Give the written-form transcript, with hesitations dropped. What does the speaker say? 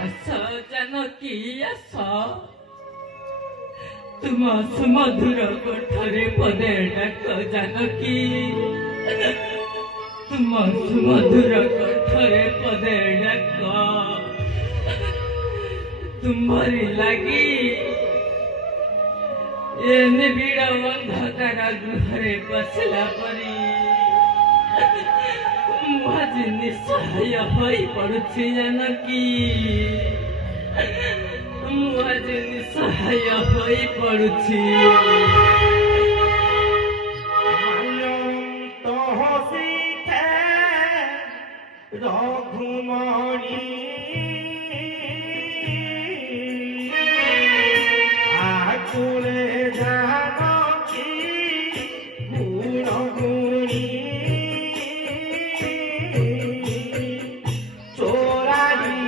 আস জানকী আস তুম সুমধুর কণ্ঠরে পদে ডাক জানকী তুম সুমধুর কণ্ঠরে পদে ডাক তুমরি লাগি ଏ ନିବିଡ଼ ଅନ୍ଧକାର ଗୃହରେ ବସିଲା ପରି ମୁଁ ଆଜି ନିଃସହାୟ ହୋଇ ପଡୁଛି ଜାନକୀ ମୁଁ ଆଜି ନିଃସହାୟ ହୋଇ ପଡୁଛି ତ ହସି